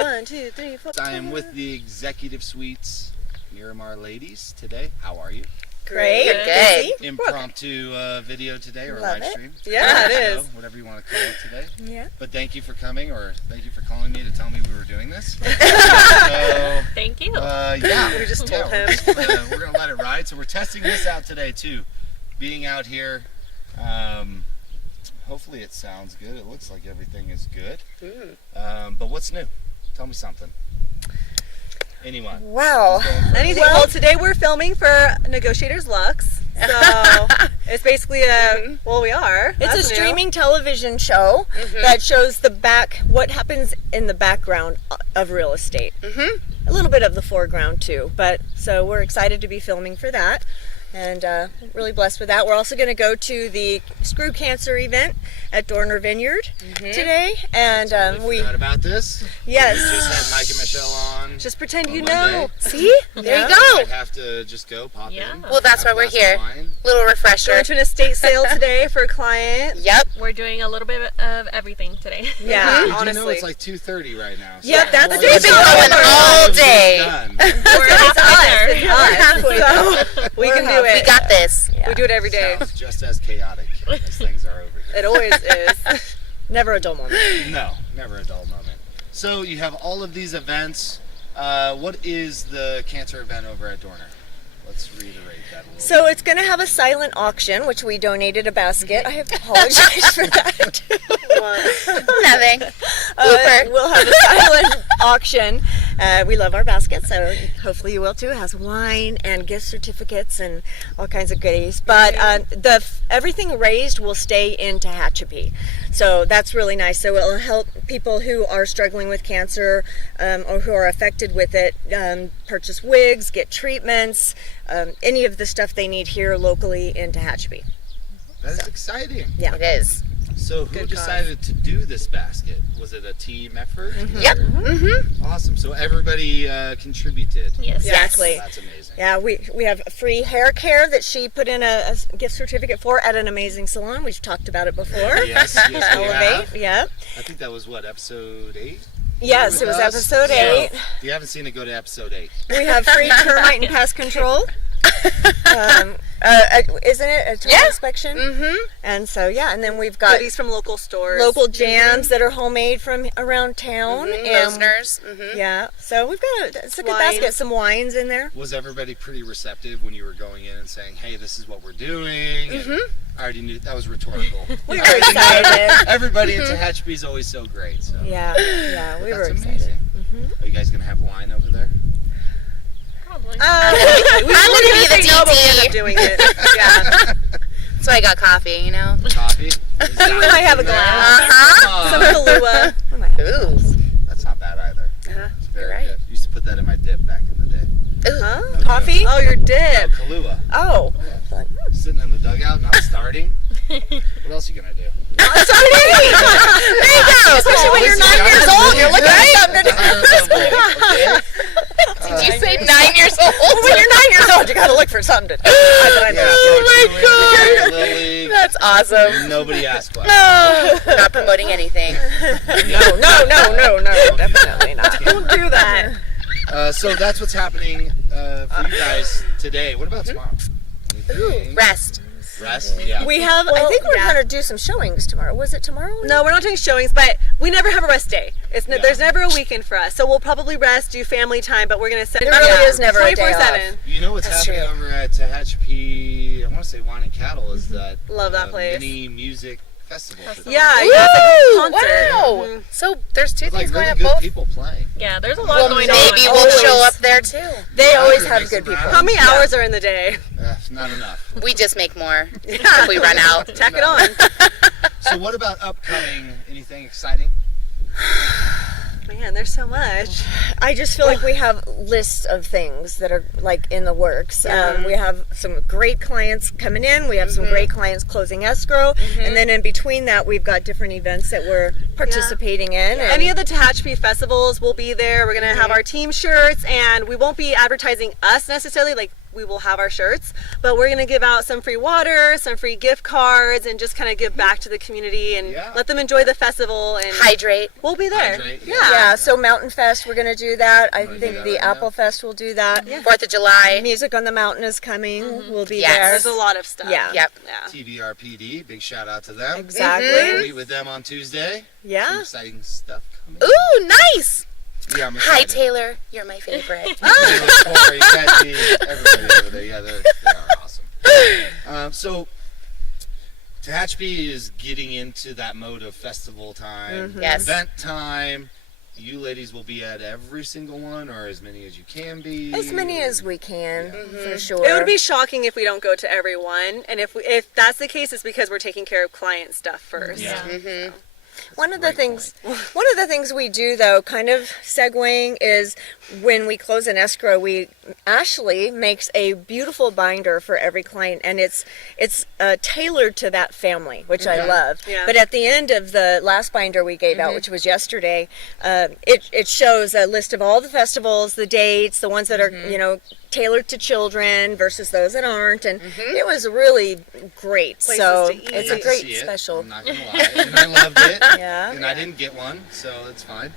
1, 2, 3, 4. I am with the Executive Suites Miramar ladies today. How are you? Great. Good. Impromptu video today, or Love live it. stream. Yeah, it is. Whatever you want to call it today. Yeah. But thank you for coming, or thank you for calling me to tell me we were doing this. So, Thank you. yeah. We just told him. We're going to let it ride. So we're testing this out today, too. Being out here, hopefully it sounds good. It looks like everything is good. But what's new? Tell me something. Anyone? Wow. Anything. Well, today we're filming for Negotiators Lux. So it's basically we are. It's That's a new. streaming television show that shows what happens in the background of real estate. A little bit of the foreground too, but so we're excited to be filming for that. And really blessed with that. We're also going to go to the Screw Cancer event at Dorner Vineyard today. And We forgot about this. yes, We just had Mike and Michelle on. Just pretend on you Monday. know. see? There Yeah. you go. I'd have to just go pop Yeah. in. Well, that's have why a we're glass here. of wine. Little refresher. Going to an estate sale today for a client. Yep. We're doing a little bit of everything today. Yeah, Did you honestly. know it's like 2:30 right now? So Yep, that's we're we've been almost going all done. day. We're halfway It's there. us. So we can do it. We got this. We do it every day. Sounds just as chaotic as things are over here. It always is. Never a dull moment. No, never a dull moment. So you have all of these events. What is the cancer event over at Dorner? Let's reiterate that a little So bit. it's going to have a silent auction, which we donated a basket. I apologize for that. Nothing. We'll have a silent auction. We love our baskets, so hopefully you will too. It has wine and gift certificates and all kinds of goodies. But everything raised will stay in Tehachapi. So that's really nice. So it'll help people who are struggling with cancer or who are affected with it purchase wigs, get treatments, any of the stuff they need here locally in Tehachapi. That is exciting. Yeah, it is. So who Good decided to do this basket? Was it a team effort? Yep. Or- Awesome. So everybody contributed. Yes. Exactly. That's amazing. Yeah, we have a free hair care that she put in a gift certificate for at an amazing salon. We've talked about it before. Yes, we have. Elevate. Yeah. I think that was what, episode 8? Yes, it was episode 8. So, if you haven't seen it, go to episode 8. We have free termite and pest control. Isn't it a termite inspection? And so and then we've got Goodies from local stores. local jams that are homemade from around town. And Pilsners. yeah, so we've got it's a good Wines. basket. Some wines in there. Was everybody pretty receptive when you were going in and saying, hey, this is what we're doing? And I already knew that was rhetorical. We were excited. Everybody in Tehachapi is always so great. So. Yeah, we were That's excited. amazing. Are you guys going to have wine over there? Probably. I'm gonna be the No, but we end up DT, doing it. Yeah. so I got coffee, you know. Coffee? Is that We might have a what's in there? glass. Some Oh, Kahlua. Ooh. that's not bad either. It's very right. good. Used to put that in my dip back in the day. Huh? No Coffee? Oh, your joke. dip. No, Kahlua. Oh, Sitting in the dugout, not starting. What else are you going to do? there you go. Especially when you're 9 years old, you're looking at something. Did you say 9 years old? When you're 9 years old, you gotta look for something to do. Oh my God. That's awesome. Nobody asked questions. We're not promoting anything. No, definitely not. Don't do that. So that's what's happening for you guys today. What about tomorrow? Anything? Rest. Rest? Yeah. We have. I think we're gonna do some showings tomorrow. Was it tomorrow? No, we're not doing showings, but we never have a rest day. Yeah. There's never a weekend for us, so we'll probably rest, do family time, but we're gonna set There really is never a day 24/7. You know what's That's happening true. over at Tehachapi, I want to say Wine and Cattle, is that Love that place. mini music festival. Yeah, Woo! yeah, it's like a concert. Wow. So there's two With like things going really on good both. people playing. Yeah, there's a lot Well, going maybe on. we'll show up there too. They always Yeah, have make good some people. rounds. How many hours are in the day? Not enough. We just make more if we run out. Tack it on. So what about upcoming? Anything exciting? Man, there's so much. I just feel like we have lists of things that are like in the works. We have some great clients coming in. We have some great clients closing escrow, and then in between that, we've got different events that we're participating in. And Any of the Tehachapi festivals will be there. We're gonna have our team shirts, and we won't be advertising us necessarily. Like we will have our shirts, but we're going to give out some free water, some free gift cards, and just kind of give back to the community and let them enjoy the festival and Hydrate. we'll be there. Yeah, so Mountain Fest, we're going to do that. I think the Apple Fest will do that. 4th of July. Music on the Mountain is coming. We'll be Yes. there. There's a lot of stuff. Yeah. Yep. TVRPD, big shout out to them. Exactly. We'll meet with them on Tuesday. Some Yeah. exciting stuff coming. Ooh, nice. Yeah, I'm Hi, excited. Taylor. You're my favorite. Corey, Betsy, everybody over there. Yeah, they are awesome. So, Tehachapi is getting into that mode of festival time, Yes. event time. You ladies will be at every single one, or as many as you can be. As many as we can, for sure. It would be shocking if we don't go to every one, and if that's the case, it's because we're taking care of client stuff first. Yeah. One of the things we do, though, kind of segueing, is when we close an escrow, Ashley makes a beautiful binder for every client, and it's tailored to that family, which I love. Yeah. But at the end of the last binder we gave out, which was yesterday, it shows a list of all the festivals, the dates, the ones that are tailored to children versus those that aren't, and it was really great. Places so to eat. it's I a got to great see it, special. I'm not gonna lie, and I loved it. Yeah. And I didn't get one, so it's fine.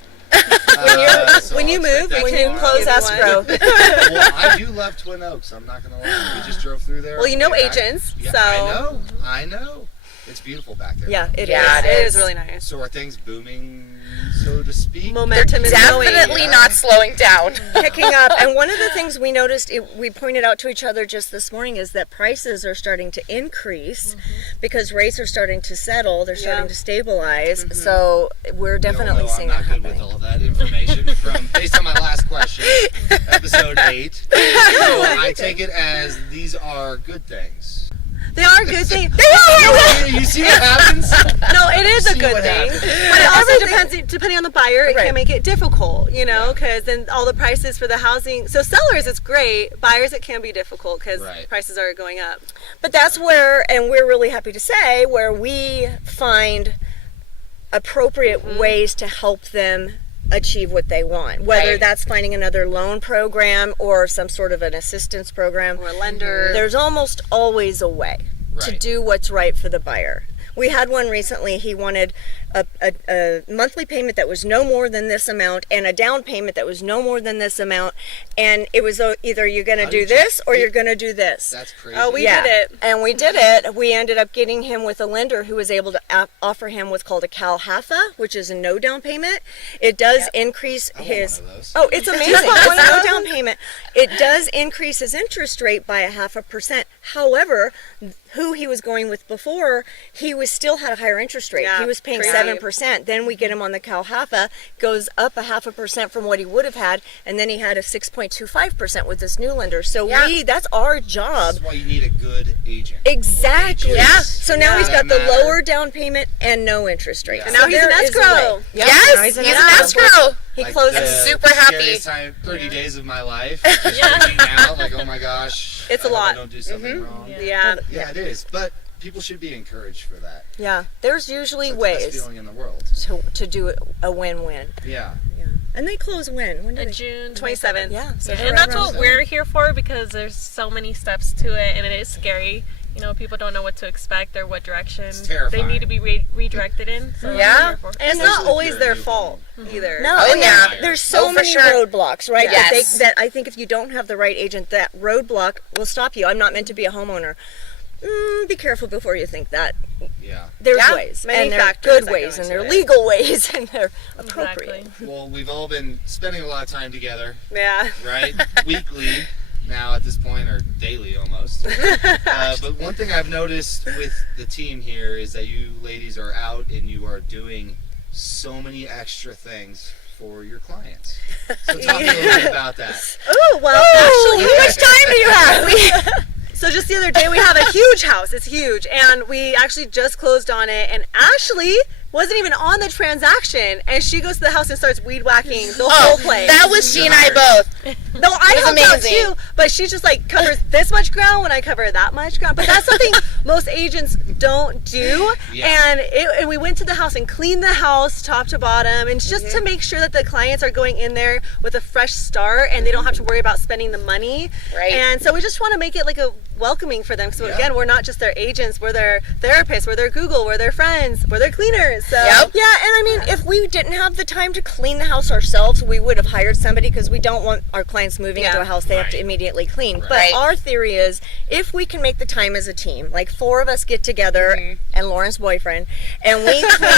When you move, we When can you close One. escrow. Well, I do love Twin Oaks. I'm not gonna lie. We just drove through there. Well, you know way back. agents, Yeah, so I know. It's beautiful back there. Yeah, it is. Yeah, it is really nice. So are things booming, so to speak? Momentum is going. Definitely not slowing down. Picking up. And one of the things we noticed, we pointed out to each other just this morning, is that prices are starting to increase because rates are starting to settle. They're starting to stabilize. So we're definitely seeing I'm that not good happening. with all that information based on my last question, episode 8. So I take it as these are good things. They are good things. You see what happens? No, it is a See good what thing, happens. but it also depends. Depending on the buyer, it Right. can make it difficult, because then all the prices for the housing. So sellers, it's great. Buyers, it can be difficult because Right. prices are going up. But that's where, and we're really happy to say, where we find appropriate ways to help them achieve what they want, whether Right. that's finding another loan program or some sort of an assistance program. Or a lender. There's almost always a way to Right. do what's right for the buyer. We had one recently. He wanted a monthly payment that was no more than this amount and a down payment that was no more than this amount. And it was either you're going to How do did you- this or you're going to do this. That's crazy. Oh, we did it. And we did it. We ended up getting him with a lender who was able to offer him what's called a CalHFA, which is a no down payment. It does increase I want his. one of those. Oh, it's amazing. It's no down payment. It does increase his interest rate by 0.5%. However, who he was going with before, he was still had a higher interest rate. Yeah, He was paying crazy. 7%. Then we get him on the CalHFA, goes up 0.5% from what he would have had, and then he had a 6.25% with this new lender. So that's our job. That's why you need a good agent. Exactly. Or agents. Yeah. So now he's got the That lower matter. down payment and no interest rate. Yeah. And now he's in there is a escrow. way. Yeah, Yes, now he's an escrow. escrow. He Like closed. the super happy. scariest time, 30 days of my life. Just freaking out, like, oh my gosh. It's a I hope lot. I don't do something wrong. Yeah. Yeah, it is. But people should be encouraged for that. Yeah, there's usually It's like the best ways feeling in the world. to do a win-win. Yeah. Yeah. And they close when? When do they? June 27th. Yeah. So And that's around- what we're here for, because there's so many steps to it, and it is scary. People don't know what to expect or what direction they terrifying. need to be redirected in. So Yeah. we're here for it. And it's Especially not if always you're a their new fault either. No, Oh, and yeah. there's so for many sure. roadblocks, right? Yes. That I think if you don't have the right agent, that roadblock will stop you. I'm not meant to be a homeowner. Be careful before you think that. Yeah. There's Yeah. ways, Many and there are factors good that go ways, and into there are it. legal ways, and they're appropriate. Exactly. Well, we've all been spending a lot of time together, Yeah. right? Weekly now at this point, or daily almost. But one thing I've noticed with the team here is that you ladies are out and you are doing so many extra things for your clients. So talk a little bit about that. Oh, well, actually, How much time do you have? so just the other day, we have a huge house. It's huge. And we actually just closed on it. And Ashley wasn't even on the transaction. And she goes to the house and starts weed whacking the whole place. That was she and I both. No, I helped out amazing. too, but she just like covers this much ground when I cover that much ground. But that's something most agents don't do. Yeah. And we went to the house and cleaned the house top to bottom, and just to make sure that the clients are going in there with a fresh start and they don't have to worry about spending the money. Right. And so we just want to make it like a welcoming for them. So again, we're not just their agents, we're their therapists, we're their Google, we're their friends, we're their cleaners. So Yep. Yeah, and I mean, if we didn't have the time to clean the house ourselves, we would have hired somebody because we don't want our clients moving into a house they have to immediately clean. But Right. our theory is, if we can make the time as a team, like 4 of us get together and Lauren's boyfriend, and we clean,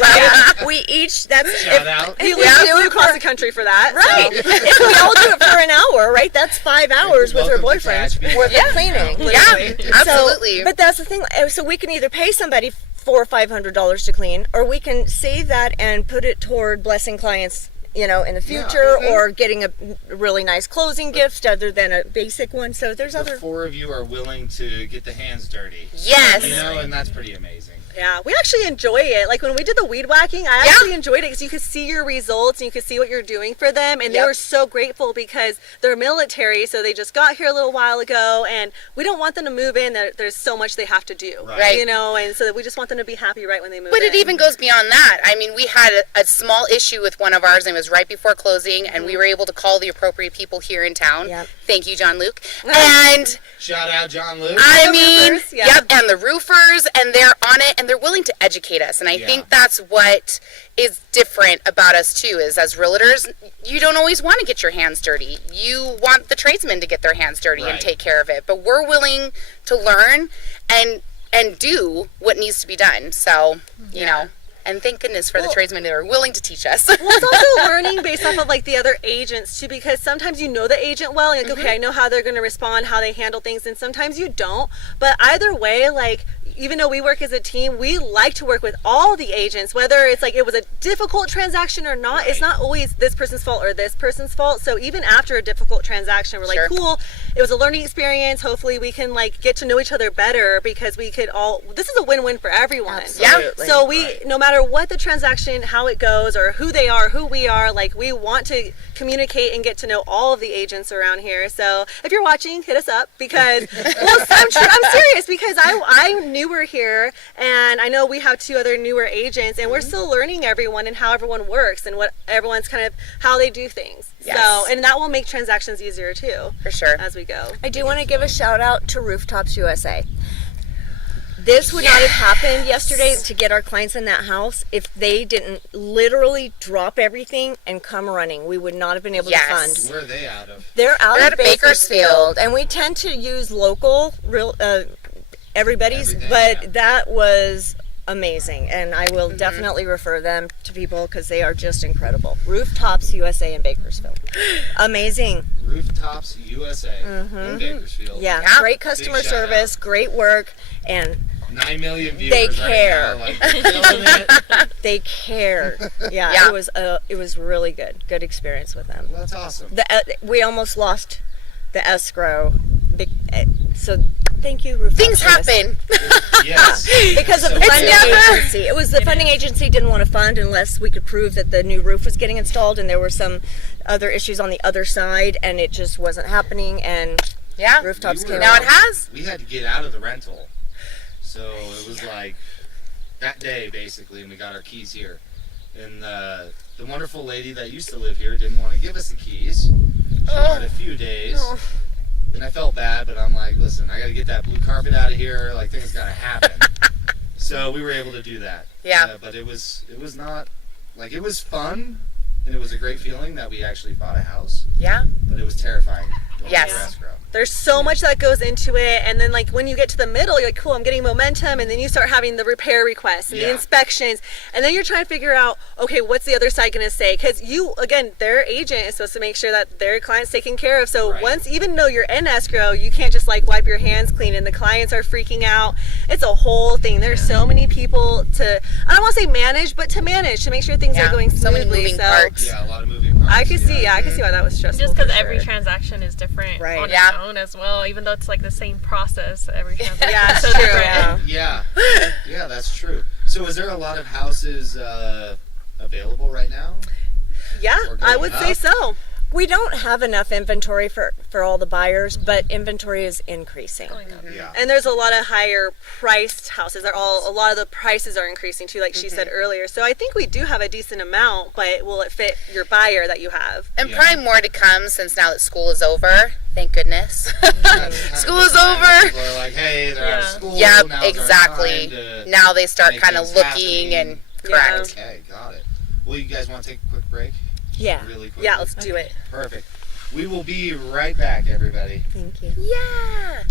right? We each, that's... Shout out. he lives across the country for that. Right. So. If we all do it for an hour, right? That's 5 hours with her Welcome to boyfriend Tehachapi. worth of cleaning. Yeah, absolutely. So, but that's the thing. So we can either pay somebody $400 or $500 to clean, or we can save that and put it toward blessing clients, in the future, or getting a really nice closing gift other than a basic one. So there's The other. 4 of you are willing to get the hands dirty. Yes. And that's pretty amazing. Yeah, we actually enjoy it. Like when we did the weed whacking, I actually enjoyed it because you could see your results and you could see what you're doing for them. And they were so grateful because they're military, so they just got here a little while ago, and we don't want them to move in. There's so much they have to do, Right. And so that we just want them to be happy right when they move But in. it even goes beyond that. I mean, we had a small issue with one of ours, and it was right before closing, and we were able to call the appropriate people here in town. Yep. Thank you, John Luke. And Shout out John Luke. I mean, roofers, yeah. and the roofers, and they're on it, and they're willing to educate us. And I think that's what is different about us too, is as realtors, you don't always want to get your hands dirty. You want the tradesmen to get their hands dirty and take care of it. But we're willing to learn and do what needs to be done. So, you know, and thank goodness for the tradesmen that are willing to teach us. Well, it's also learning based off of like the other agents too, because sometimes you know the agent well, and like, okay, I know how they're going to respond, how they handle things, and sometimes you don't. But either way, like, even though we work as a team, we like to work with all the agents, whether it's like it was a difficult transaction or not. It's not always this person's fault or this person's fault. So even after a difficult transaction, we're like, cool, it was a learning experience. Hopefully we can like get to know each other better, because we could all, this is a win-win for everyone. Absolutely. So we, no matter what the transaction, how it goes, or who they are, who we are, like, we want to communicate and get to know all of the agents around here. So if you're watching, hit us up, because I'm serious, because I'm newer here, and I know we have 2 other newer agents, and we're still learning everyone and how everyone works and what everyone's kind of how they do things. So, and that will make transactions easier too, For sure. as we go. I do want to give a shout out to Rooftops USA. This would not have happened yesterday to get our clients in that house if they didn't literally drop everything and come running. We would not have been able to fund. Where are they out of? They're out They're of out of Bakersfield. and we tend to use local, everybody's, Everything, but that was amazing, and I will definitely refer them to people because they are just incredible. Rooftops USA in Bakersfield, amazing. Rooftops USA in Bakersfield. Yeah, great customer Big shout service, great work, and 9 million viewers They right care. now, like, they're killing it. they care. Yeah, Yeah. it was really good experience with them. Well, that's awesome. We almost lost the escrow, so thank you, Rooftops Things USA. happen. Yes. Because of the funding agency. It was the funding agency didn't want to fund unless we could prove that the new roof was getting installed, and there were some other issues on the other side, and it just wasn't happening, and Yeah. Rooftops came Now out. it has. We had to get out of the rental. So it was like that day, basically, and we got our keys here. And the wonderful lady that used to live here didn't want to give us the keys. She wanted a few days. And I felt bad, but I'm like, listen, I got to get that blue carpet out of here. Like, things got to happen. So we were able to do that. Yeah. But it was not, like, it was fun, and it was a great feeling that we actually bought a house. Yeah. But it was terrifying. going Yes. through escrow. There's so much that goes into it, and then like when you get to the middle, you're like, cool, I'm getting momentum, and then you start having the repair requests and the inspections, and then you're trying to figure out, okay, what's the other side going to say? Because you, again, their agent is supposed to make sure that their client's taken care of. So once, even though you're in escrow, you can't just like wipe your hands clean, and the clients are freaking out. It's a whole thing. There's so many people to, I don't want to say manage, but to manage, to make sure things are going smoothly. So many moving parts. Yeah, a lot of moving parts. I could see, I could see why that was stressful. Just because for every sure. transaction is different on Yeah. its own as well, even though it's like the same process, every transaction Yeah, is so it's true. different. Yeah, that's true. So is there a lot of houses available right now? Yeah, Or I going would say up? so. We don't have enough inventory for all the buyers, but inventory is increasing. Yeah. And there's a lot of higher priced houses. A lot of the prices are increasing too, like she said earlier. So I think we do have a decent amount, but will it fit your buyer that you have? And probably more to come since now that school is over. Thank goodness. School is over. People are like, hey, they're out of school. Yep, Now's our exactly. time to Now they start make kind of things looking happening. and correct. Okay, got it. Well, you guys want to take a quick break? Yeah. Really quick. Yeah, let's do it. Perfect. We will be right back, everybody. Thank you. Yeah.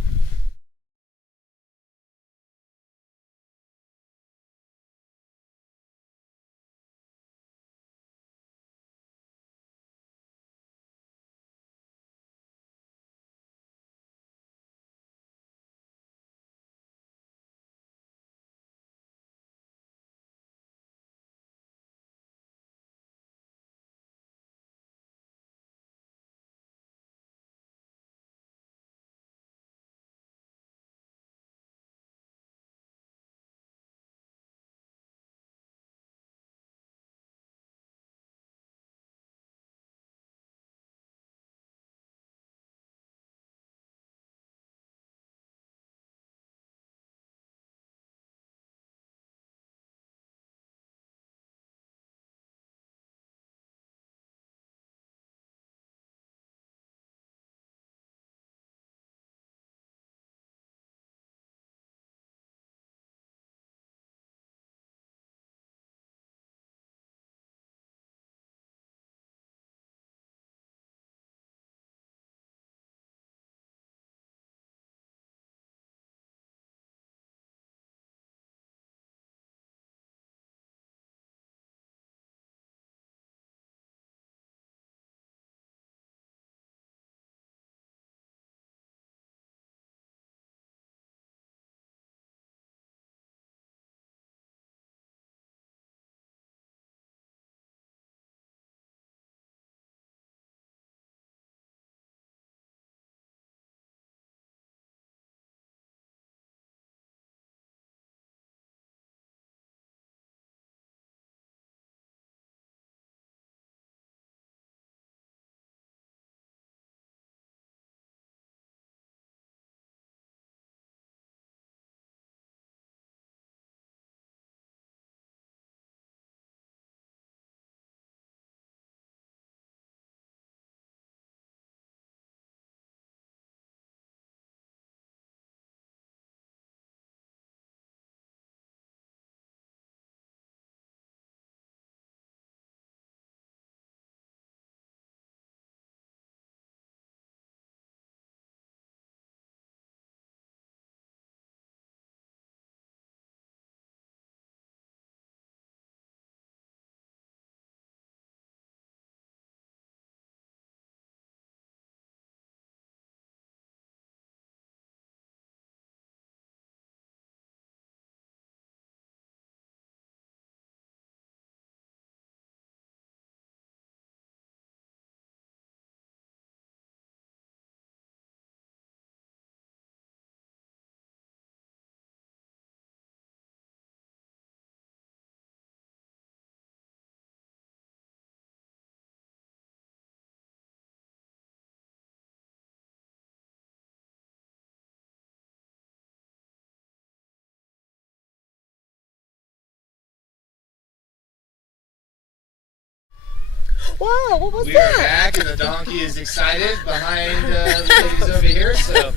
Wow, what was We that? are back, and the donkey is excited behind the ladies over here, so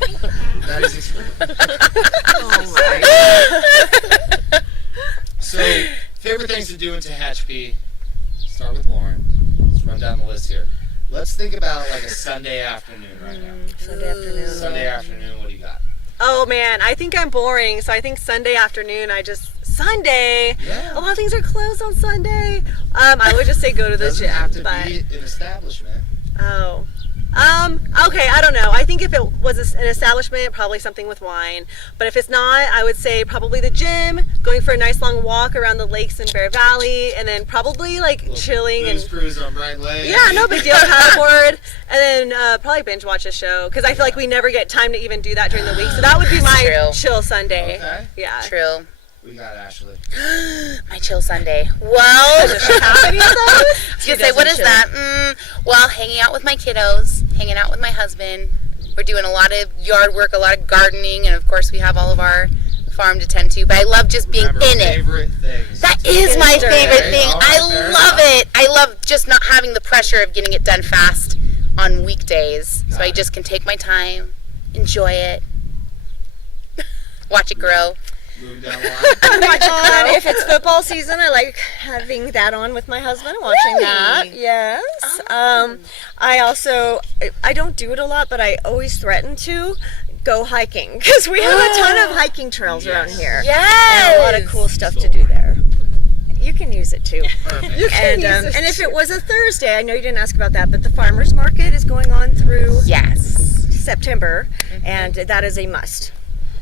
that is exciting. Oh my. So, favorite things to do in Tehachapi. Start with Lauren. Let's run down the list here. Let's think about like a Sunday afternoon right now. Sunday afternoon. Sunday afternoon, what do you got? Oh man, I think I'm boring, so I think Sunday afternoon, Sunday. Yeah. A lot of things are closed on Sunday. I would just say go to the Doesn't gym, have to but be an establishment. oh. Okay, I don't know. I think if it was an establishment, probably something with wine. But if it's not, I would say probably the gym, going for a nice long walk around the lakes in Bear Valley, and then probably like chilling Booze and cruise on Bright Lake. yeah, no big deal, paddleboard, and then probably binge watch a show because I feel like we never get time to even do that during the week. So that would be my True. chill Sunday. Okay. Yeah. True. We got Ashley. My chill Sunday. Well, Does she have any of those? I was gonna say, what is chill. that? Well, hanging out with my kiddos, hanging out with my husband. We're doing a lot of yard work, a lot of gardening, and of course we have all of our farm to tend to. But I love just being in it. Favorite things. That is my favorite thing. All right, I fair love enough. it. I love just not having the pressure of getting it done fast on weekdays. So Got I it. just can take my time, enjoy it, watch it grow. Moving down the line. And if it's football season, I like having that on with my husband, watching Really? that. Yes. I don't do it a lot, but I always threaten to go hiking because we have a ton of hiking trails around here. Yes. And a lot of cool stuff to do there. You can use it too. Perfect. And if it was a Thursday, I know you didn't ask about that, but the farmers market is going on through Yes. September, and that is a must.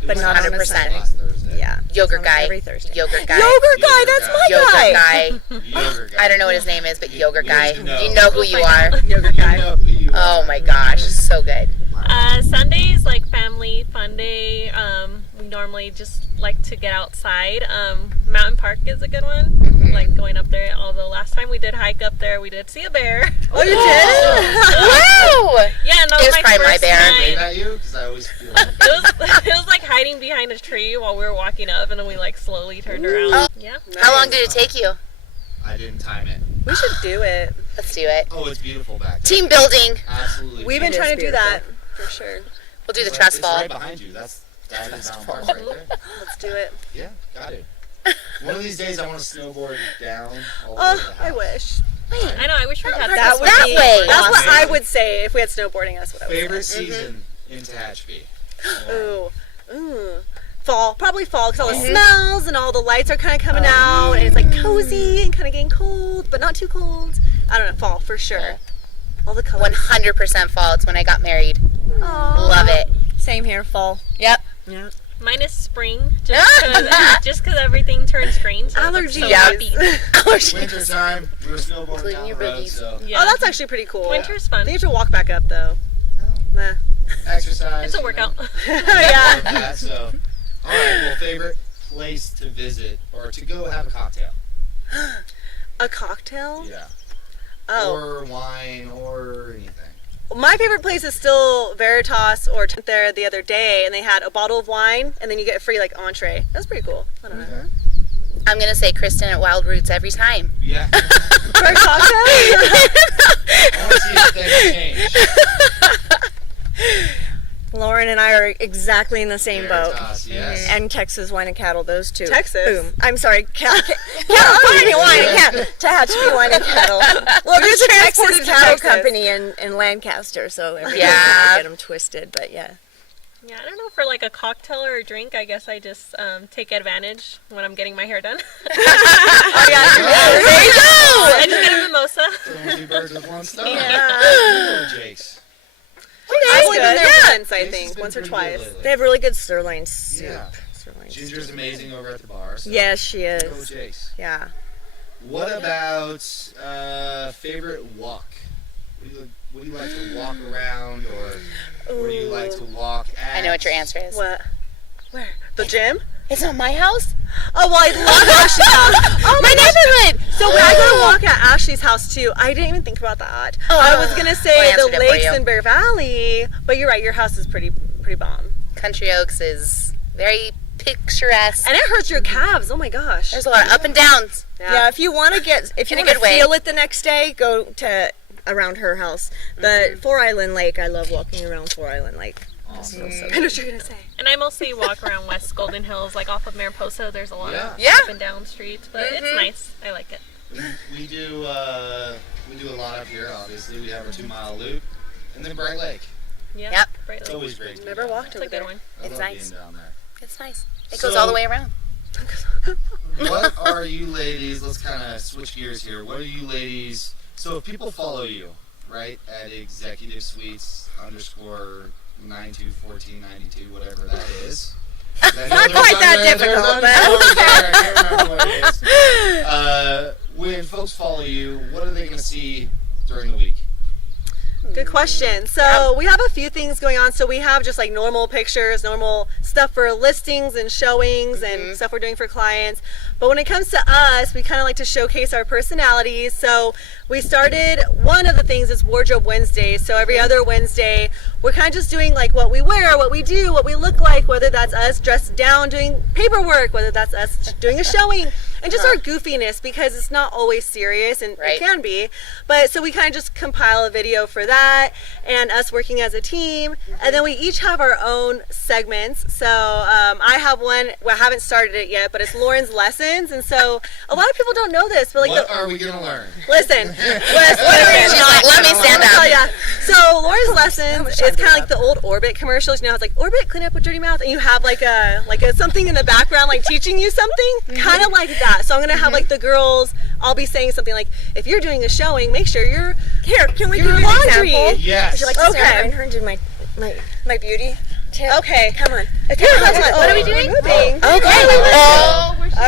But not on a 100%. Sunday. Last Thursday. Yeah. Yogurt It's on guy. Every Thursday. Yogurt guy. Yogurt guy, that's my Yogurt guy. guy. Yogurt guy. I don't know what his name is, but yogurt We guy. just know. You know who you are. Yogurt You guy. know who you Oh are. my gosh, so good. Sundays, like family fun day. We normally just like to get outside. Mountain Park is a good one. Like going up there. Although last time we did hike up there, we did see a bear. Oh, you did? Wow! Yeah, no, It was my probably my first bear. Wave time. at you? Because I always feel It was like hiding behind a tree while we were walking up, and then we like slowly turned around. Oh. Yeah. How long did it take you? I didn't time it. We should do it. Let's do it. Oh, it's beautiful back there. Team building. Absolutely. We've been It trying is to do that for sure. We'll do the It's trust right- fall. It's right behind you. That is Mountain Park right there. Let's do it. Yeah, got it. One of these days I want to snowboard down all the way to the Oh, house. I wish. I know. I wish we had That that. would that be. way. That's what Awesome. I would say if we had snowboarding. That's what I would Favorite say. season in Tehachapi? Ooh, fall. Probably fall because all the smells and all the lights are kind of coming out, and it's like cozy and kind of getting cold, but not too cold. I don't know. Fall for sure. All the colors. 100% fall. It's when I got married. Aw. Love it. Same here, fall. Yep. Yeah. Mine is spring, just because everything turns green. So it looks so Allergies. happy. Winter time, we were snowboarding Clean down your the road, boogies. so Yeah. Oh, that's actually pretty cool. Winter's fun. They have to walk back up though. Nah. exercise. It's a you workout. know, Yeah. all of that, so, all right. Well, favorite place to visit or to go have a cocktail? A cocktail? Yeah. Oh. Or wine or anything. My favorite place is still Veritas or Tent there the other day, and they had a bottle of wine, and then you get a free like entree. That's pretty cool. I don't know. Okay. I'm going to say Kristen at Wild Roots every time. Yeah. For a cocktail? I want to see if things change. Lauren and I are exactly in the same boat. Veritas, yes. And Texas Wine and Cattle, those two. Texas? Boom. I'm sorry, California Wine and Cattle. Tehachapi Wine and Cattle. Well, there's a transported Texas to Cattle Texas. Company in Lancaster, so every Yeah. I get them twisted, but yeah. Yeah, I don't know, for like a cocktail or a drink, I guess I just take advantage when I'm getting my hair done. Oh yeah. There you go! I just get a mimosa. Killing two birds with one stone. Yeah. Hello, Jake's. I've only been good. there once, I Jake's has think, been once or pretty good twice. lately. They have really good sirloin soup. Yeah. Sirloin soup. Ginger's amazing over at the bar. So Yes, she Go is. Jake's. Yeah. What about favorite walk? What do you like to walk around, or what do you like to walk at? I know what your answer is. What? Where? The gym? It's not my house. Oh, well, I love Ashley's house. Oh, My neighborhood. So when I go to walk at Ashley's house too, I didn't even think about that. I was gonna I say the answered it for lakes you. in Bear Valley, but you're right. Your house is pretty bomb, Country Oaks is very picturesque. and it hurts your calves. Oh my gosh. There's a lot of up and downs. Yeah, if you want to if you In a want to good way. feel it the next day, go to around her house. But Four Island Lake, I love walking around Four Island Lake. Awesome. I know what you're gonna say. And I mostly walk around West Golden Hills, like off of Mariposa. There's a lot of Yeah. up and down streets, but it's nice. I like it. We do a lot up here. Obviously, we have our 2-mile loop, and then Bright Lake. Yeah. Yep. Bright It's Lake. always great. to be Never down walked there. over It's a good there. one. I It's love nice. being down there. It's nice. It So- goes all the way around. What are you ladies? Let's kind of switch gears here. What are you ladies? So if people follow you, right, at Executive Suites _ 921492, whatever that is. Not quite that difficult, I can't remember what it is. When folks follow you, what are they going to see during the week? Good question. So we have a few things going on. So we have just like normal pictures, normal stuff for listings and showings and stuff we're doing for clients. But when it comes to us, we kind of like to showcase our personalities. So we started, one of the things is Wardrobe Wednesday. So every other Wednesday, we're kind of just doing like what we wear, what we do, what we look like, whether that's us dressed down doing paperwork, whether that's us doing a showing, and just our goofiness, because it's not always serious, and it can be. But so we kind of just compile a video for that and us working as a team. And then we each have our own segments. So I have one, well, I haven't started it yet, but it's Lauren's Lessons. And so a lot of people don't know this, but like, what are we going to learn? Listen. She's like, let me stand up. Yeah. So Lauren's Lessons is kind of like the old Orbit commercials. You know, it's like Orbit, clean up with dirty mouth, and you have like a something in the background, like teaching you something, kind of like that. So I'm gonna have like the girls. I'll be saying something like, if you're doing a showing, make sure you're Here, can we give your you an laundry. example? Yes. Would you like to stand Okay. behind her and do my beauty tip? Okay. Come on. Okay. What are we doing? Moving.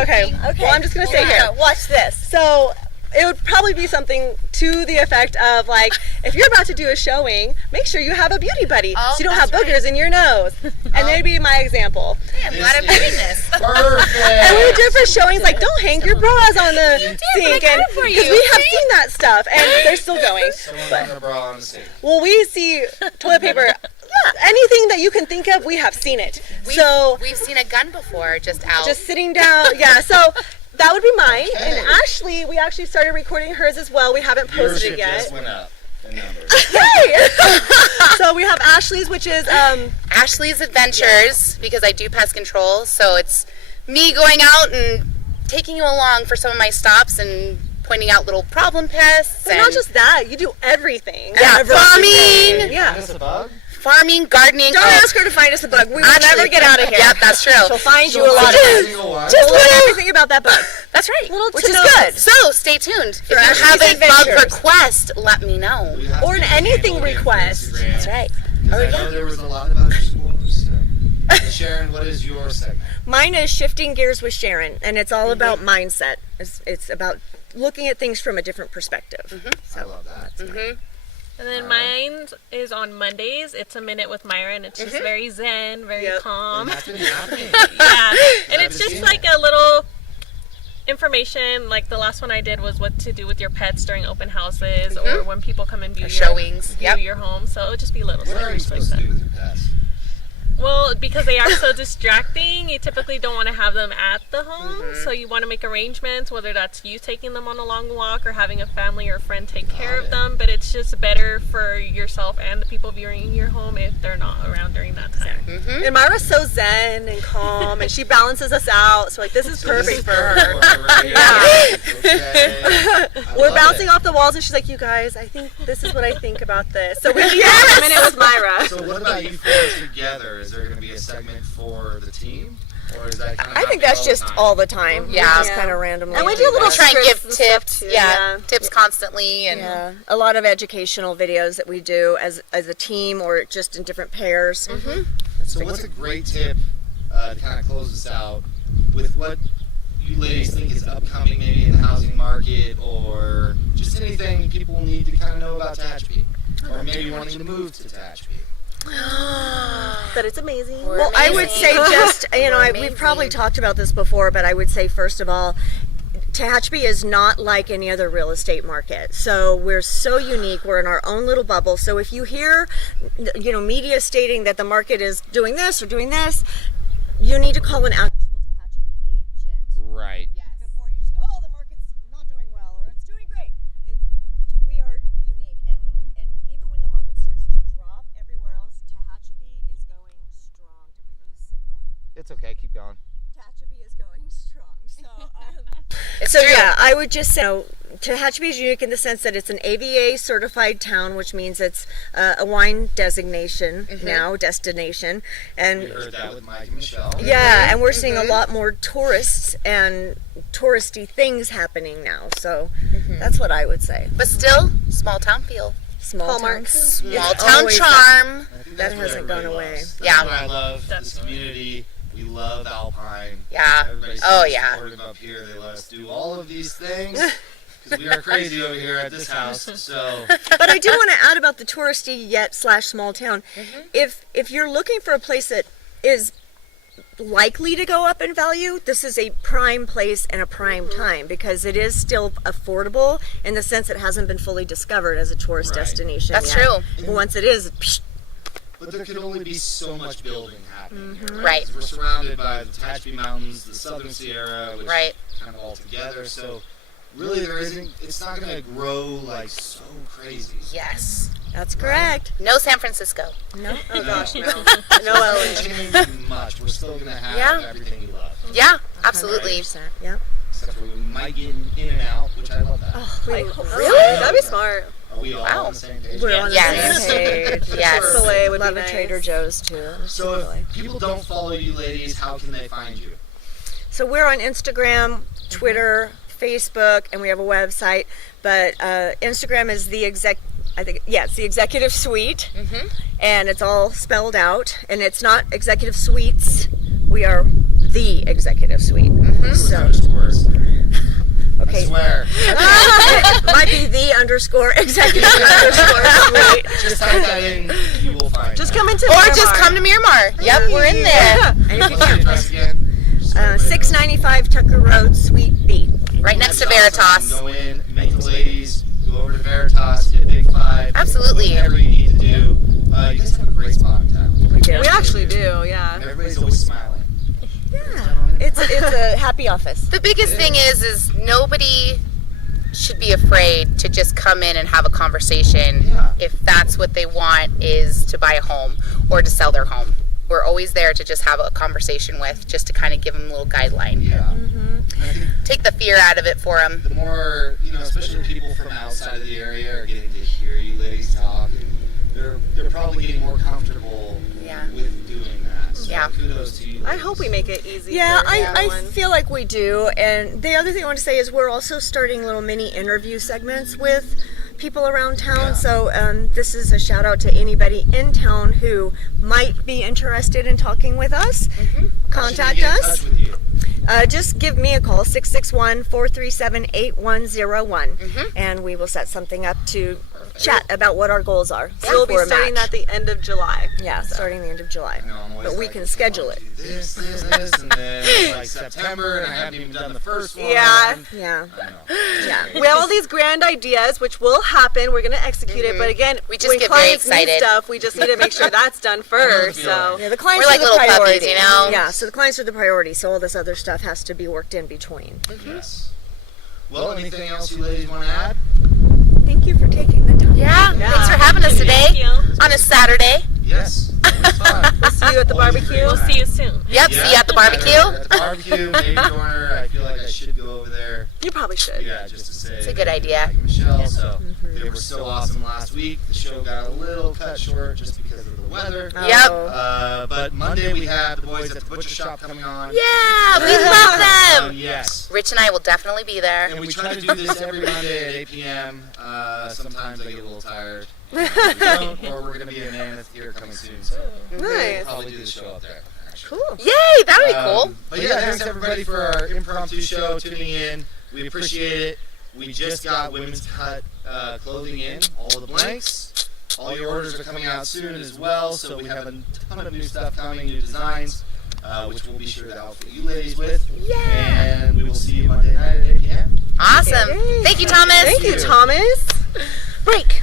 Okay. Well, I'm just gonna stay here. Watch this. So it would probably be something to the effect of like, if you're about to do a showing, make sure you have a beauty buddy so you don't have boogers in your nose. And that'd be my example. Hey, I'm glad I'm doing this. Perfect. And we would do it for showings like, don't hang your bras on the sink, and because we have seen that stuff, and they're still going. Someone hung a bra on the sink. Well, we see toilet paper. Anything that you can think of, we have seen it. We've seen a gun before, just out. Just sitting down. Yeah. So that would be mine. And Ashley, we actually started recording hers as well. We haven't posted it Viewership yet. just went up in numbers. Hey! So we have Ashley's, which is Ashley's Adventures, because I do pest control, so it's me going out and taking you along for some of my stops and pointing out little problem pests. but And not just that, you do everything. farming, Yeah. Is this a bug? farming, gardening. Don't ask her to find us a bug. We will never get out of here. Yep, that's true. She'll find you a lot of bugs. Just learn everything about that bug. That's right. Which is good. So stay tuned. If you Ashley's have a bug Adventures. request, let me know. Or an anything request. That's right. I know there was a lot about your schools. Sharon, what is your segment? Mine is Shifting Gears with Sharon, and it's all about mindset. It's about looking at things from a different perspective. I love that. And then mine is on Mondays. It's a minute with Myra, and it's just very zen, very calm. That's been happening. Yeah, and it's just like a little information. Like the last one I did was what to do with your pets during open houses or when people come and view showings. your home. So it would just be little What are you stories like supposed to that. do with your pets? Well, because they are so distracting, you typically don't want to have them at the home. So you want to make arrangements, whether that's you taking them on a long walk or having a family or a friend take care of them. But it's just better for yourself and the people viewing your home if they're not around during that time. And Myra's so zen and calm, and she balances us out. So like, this is perfect for her. We're bouncing off the walls, and she's like, "You guys, I think this is what I think about this." So we have a minute with Myra. So what about you four together? Is there going to be a segment for the team? Or is that kind of I think that's just all the time. Yeah. Just kind of randomly. And we do little We'll try and give scripts and stuff tips. too, Yeah, tips constantly. And Yeah, a lot of educational videos that we do as a team or just in different pairs. So what's a great tip to kind of close this out with what you ladies think is upcoming maybe in the housing market, or just anything people need to kind of know about Tehachapi, or maybe wanting to move to Tehachapi? But it's amazing. Well, I would say just, we've probably talked about this before, but I would say first of all, Tehachapi is not like any other real estate market. So we're so unique. We're in our own little bubble. So if you hear, media stating that the market is doing this or doing this, you need to call an actual Tehachapi agent. Right. Before you just go, oh, the market's not doing well or it's doing great. We are unique. And even when the market starts to drop everywhere else, Tehachapi is going strong. Did we lose signal? It's okay. Keep going. Tehachapi is going strong. it's true. Yeah, I would just say Tehachapi is unique in the sense that it's an AVA certified town, which means it's a wine designation now, destination. And We heard that with Mike and Michelle. yeah, and we're seeing a lot more tourists and touristy things happening now. So that's what I would say. But still, small town feel. Small Hallmark. towns. Small It's town always charm. I think That that's what hasn't gone everybody away. loves. Yeah. That's what I love this Definitely. community. We love Alpine. Yeah. Everybody's Oh, so yeah. supportive up here. They let us do all of these things. because we are crazy over here at this house. So, But I do want to add about the touristy yet / small town. If you're looking for a place that is likely to go up in value, this is a prime place and a prime time, because it is still affordable in the sense it hasn't been fully discovered as a tourist destination That's yet. true. But once it is, but there can only be so much building happening here. Right. We're surrounded by the Tehachapi Mountains, the Southern Sierra, which Right. kind of all together. So really, it's not going to grow like so crazy. Yes. that's correct. No San Francisco. No. Oh gosh, no. No, it's not gonna change much. We're still going to have everything we love. Yeah, absolutely. 100%, yep. Except for we might get in and out, which I love that. Really? That'd be smart. Are we all on the same page? We're on the Yes. same page. Yes. Chick-fil-A would Love be a nice. Trader Joe's too. So if people don't follow you ladies, how can they find you? So we're on Instagram, Twitter, Facebook, and we have a website. But Instagram is it's the Executive Suite, and it's all spelled out. And it's not Executive Suites. We are the Executive Suite. So Underscores. okay, I swear. it might be the _ Executive _ Suite. Just type that in, you will find Just that. come into Or just come to Miramar. Yep, we're in there. And if you What's the address again? 695 Tucker Road, Suite B. Right next to That's awesome. Veritas. Go in, meet the ladies, go over to Veritas, hit Big Five. Absolutely. Whatever you need to do. You guys have a great spot in town. We do. We actually do, yeah. Everybody's always smiling. Yeah. It's a happy office. The biggest thing is nobody should be afraid to just come in and have a conversation Yeah. if that's what they want is to buy a home or to sell their home. We're always there to just have a conversation with, just to kind of give them a little guideline. Yeah. And I think Take the fear out of it for them. the more, especially people from outside of the area are getting to hear you ladies talk, and they're probably getting more comfortable Yeah. with doing that. So Yeah. kudos to you I ladies. hope we make it easy. Yeah, for I everyone. feel like we do. And the other thing I want to say is we're also starting little mini interview segments with people around town. Yeah. So this is a shout out to anybody in town who might be interested in talking with us. How should Contact we get in us. touch with you? Just give me a call, 661-437-8101, and we will set something up to chat about what our goals are. So we'll be for a starting match. at the end of July. Yeah, starting the end of July. I know, I'm always But we like, can schedule it. This, and then it's like September, and I haven't even done the first one. Yeah. Yeah. I know. Yeah. We have all these grand ideas, which will happen. We're gonna execute it, but again, We just when get very clients need excited. stuff, we just need to make sure that's done first. So Yeah, the clients We're like are the little puppies, priority. you know? Yeah, so the clients are the priority. So all this other stuff has to be worked in between. Yes. Well, anything else you ladies want to add? Thank you for taking the time. Yeah, thanks for having us today Thank you. on a Saturday. Yes. It's fun. we'll see you at the barbecue. We'll see you soon. Yep, see you at the barbecue. At the barbecue, Baby Corner. I feel like I should go over there. You probably should. Yeah, just to say. It's a good idea. Like Michelle, so they were so awesome last week. The show got a little cut short just because of the weather. Yep. But Monday we have the boys at the butcher shop coming on. Yeah, we love them. Yes. Rich and I will definitely be there. And we try to do this every Monday at 8 p.m. Sometimes I get a little tired. We don't, or we're going to be in Mammoth here coming soon. So we'll Nice. probably do the show up there. Actually. Cool. Yay, that would be cool. But yeah, thanks everybody for our impromptu show tuning in. We appreciate it. We just got women's cut clothing in, all the blanks. All your orders are coming out soon as well, so we have a ton of new stuff coming, new designs, which we'll be sure to outfit you ladies with. And we will see you Monday night at 8 p.m. Awesome. Thank you, Thomas. Thank you, Thomas. Break.